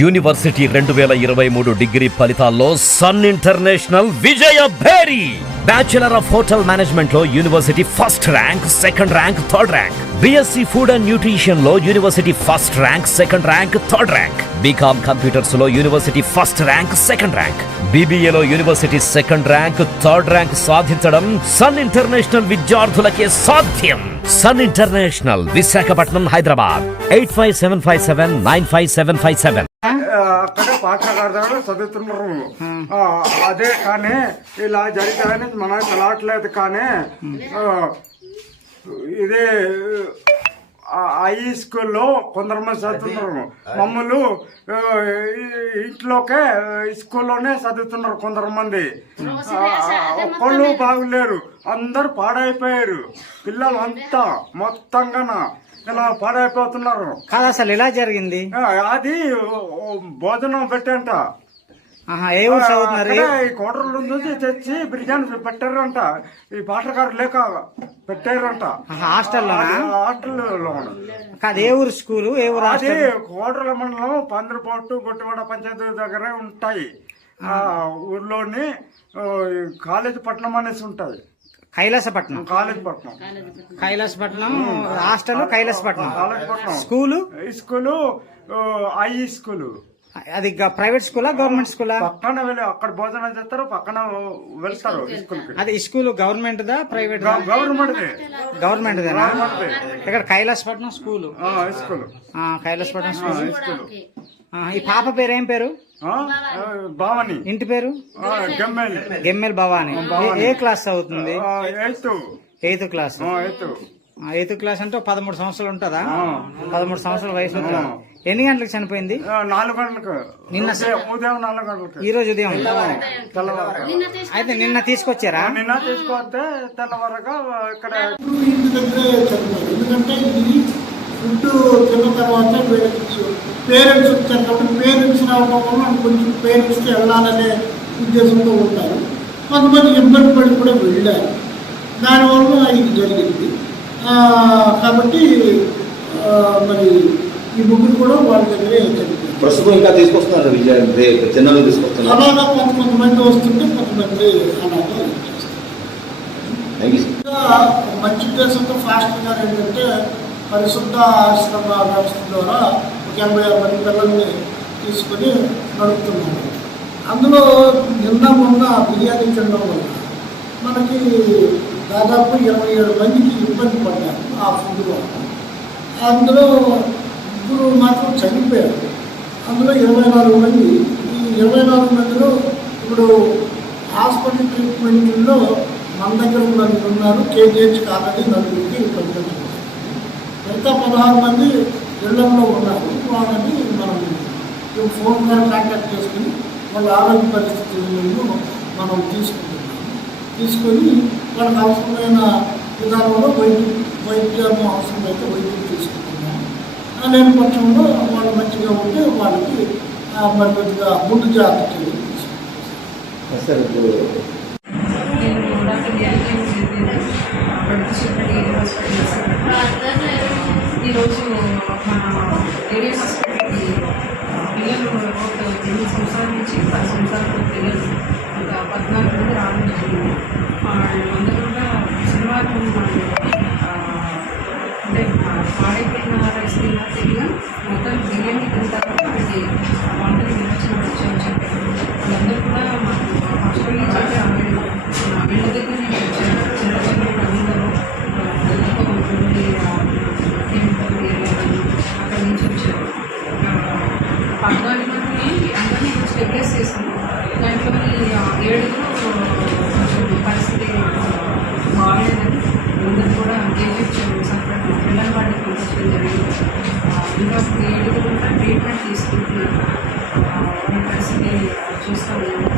University రెండు వేల ఇరవై మూడు డిగ్రీ ఫలితాల్లో Sun international Vijaya భేరి. Bachelor of hotel మేనేజ్మెంట్లో university first rank second rank third rank. BSc food and న్యూట్రిషన్లో university first rank second rank third rank. BCom కంప్యూటర్స్లో university first rank second rank. బీబీఏలో university second rank third rank సాధించడం sun international విద్యార్థులకే సాధ్యం. Sun international Visakhapatnam Hyderabad. Eight five seven five seven nine five seven five seven. అక్కడే పాఠశాల చదువుతున్నారు. ఆ, అదే కానీ ఇలా జరిగాయని మనకు తెలవట్లేదు కానీ ఆ, ఇదే హై స్కూల్లో కొందరు మంది చదువుతున్నారు. మమ్మల్ని ఇంట్లోకే స్కూల్లోనే చదువుతున్నారు కొందరు మంది. ఒక్కళ్ళు బాగులేరు. అందరు పాడైపోయారు. పిల్లలు అంతా మొత్తంగా ఇలా పాడైపోతున్నారు. కాదు అసలు ఎలా జరిగింది? అది భోజనం పెట్టంట. ఏ ఊరు చదువుతున్నారు కోటర్ల నుంచి తెచ్చి బిర్యానీ పెట్టారంట. ఈ పాటగారు లేక పెట్టారంట. ఆహా, హాస్టల్లోనా? హాస్టల్లో కాదు ఏ ఊరు స్కూలు? ఏ ఊరు అది కోటర్ల మండలం పందిరిపోటు గుట్టివాడ పంచాయతీ దగ్గరే ఉంటాయి. ఆ ఊర్లోని కాలేజీ పట్నం అనేసి ఉంటాయి కైలాసపట్నం. కాలేజీ పట్నం. Kailasapatnam hostel Kailasapatnam. School? School I school. అది ప్రైవేట్ స్కూలా గవర్నమెంట్ స్కూలా? పక్కన వెళ్ళి అక్కడ భోజనం చేస్తారు పక్కన వెళ్తారు స్కూల్కి అది స్కూల్ గవర్నమెంట్ దా ప్రైవేట్ గవర్నమెంట్ గవర్నమెంట్ దేనా ఇక్కడ కైలాసపట్నం స్కూలు. స్కూల్. ఆ, కైలాసపట్నం స్కూల్. ఆ, ఈ పాప పేరు ఏం పేరు? భావని. ఇంటి పేరు? గెమ్మెల్. భవాని. ఏ- ఏ క్లాస్ చదువుతుంది? Eighth. Eighth class. Eighth. Class అంటే పదమూడు సంవత్సరాలు ఉంటుందా? పదమూడు సంవత్సరాల వయసు ఉంటుందా? ఎన్ని గంటలకు చనిపోయింది? నాలుగు గంటలకు. నిన్న ఉదయం నాలుగు గంటలకు. ఈ రోజు ఉదయం అయితే నిన్న తీసుకొచ్చారా? నిన్న తీసుకొస్తే తెల్లవారుగా ఇక్కడ ఇంటి దగ్గరే చదివారు ఎందుకంటే ఫుడ్ తిన్న తర్వాత పేరెంట్స్ వచ్చారు కాబట్టి పేరెంట్స్ రావడం వల్ల కొంచెం పేరెంట్స్కి వెళ్ళాలనే ఉద్దేశంతో ఉంటారు కొంతమంది ఇబ్బంది పడి కూడా వెళ్ళారు దానివల్ల ఇది జరిగింది. ఆ, కాబట్టి మరి ఈ ముగ్గురు కూడా వాళ్ళ దగ్గరే ప్రస్తుతం ఇంకా తీసుకొస్తున్నారు విజయ చిన్నలు తీసుకొస్తున్నారు. అలాగా కొంత కొంతమంది వస్తుంటే కొంతమంది అలాగా మంచి ఉద్దేశంతో ఫాస్టర్ గారు ఏంటంటే పరిశుద్ధ ఆశ్రమ వ్యవస్థ ద్వారా ఒక ఎనభై ఆరు మంది పిల్లల్ని తీసుకొని నడుపుతున్నారు. అందులో నిన్న మొన్న బిర్యానీ తినడం వల్ల మనకి దాదాపు ఇరవై ఏడు మందికి ఇబ్బంది పడ్డారు ఆ ఫుడ్ వల్ల అందులో ఇప్పుడు మాత్రం చనిపోయారు. అందులో ఇరవై నాలుగు మంది ఈ ఇరవై నాలుగు మందిలో ఇప్పుడు హాస్పిటల్ ట్రీట్మెంట్లో మన దగ్గర నలుగురు ఉన్నారు కేజీహెచ్ ఆల్రెడీ నలుగురికి పంపించుకున్నారు మిగతా పదహారు మంది ఇళ్ళలో ఉన్నారు. వాళ్ళని మనం ఫోన్ ద్వారా కాంటాక్ట్ చేసుకుని వాళ్ళ ఆరోగ్య పరిస్థితులను మనం తీసుకుంటున్నాం. తీసుకొని వాళ్ళకి అవసరమైన విధానంలో వైద్య వైద్యం అవసరమైతే వైద్యం లేని పక్షంలో వాళ్ళు మంచిగా ఉంటే వాళ్ళకి ఆ, మరి కొద్దిగా ముందు జాగ్రత్త సార్ ఇప్పుడు ఈరోజు మన ఏరియా హాస్పిటల్కి పిల్లలు ఒక ఎనిమిది సంవత్సరాల నుంచి పది సంవత్సరాల పిల్లలు ఒక పద్నాలుగు మంది రావడం జరిగింది. కూడా శనివారం అంటే పాడైపోయిన రైస్ మొత్తం బిర్యానీ తింటారు తర్వాత వంటలు విమర్శన వచ్చాయని చెప్పారు కూడా మాకు హాస్పిటల్ నుంచి అయితే రాలేదు మా ఇళ్ళ దగ్గర అందరూ దాదాపు అక్కడ నుంచి వచ్చారు పద్నాలుగు మంది అందరినీ స్టెబిలైజ్ చేసాము దాంట్లో ఏడుగురు కొంచెం పరిస్థితి బాగాలేదని అందరూ కూడా కేజీహెచ్ సపరేట్ పిల్లలవాడికి పంపించడం జరిగింది ఆ, ఇంకా ఏడుగురు కూడా ట్రీట్మెంట్ తీసుకుంటున్నారు. ఆ, వాళ్ళ పరిస్థితి చూస్తాము ఏమైనా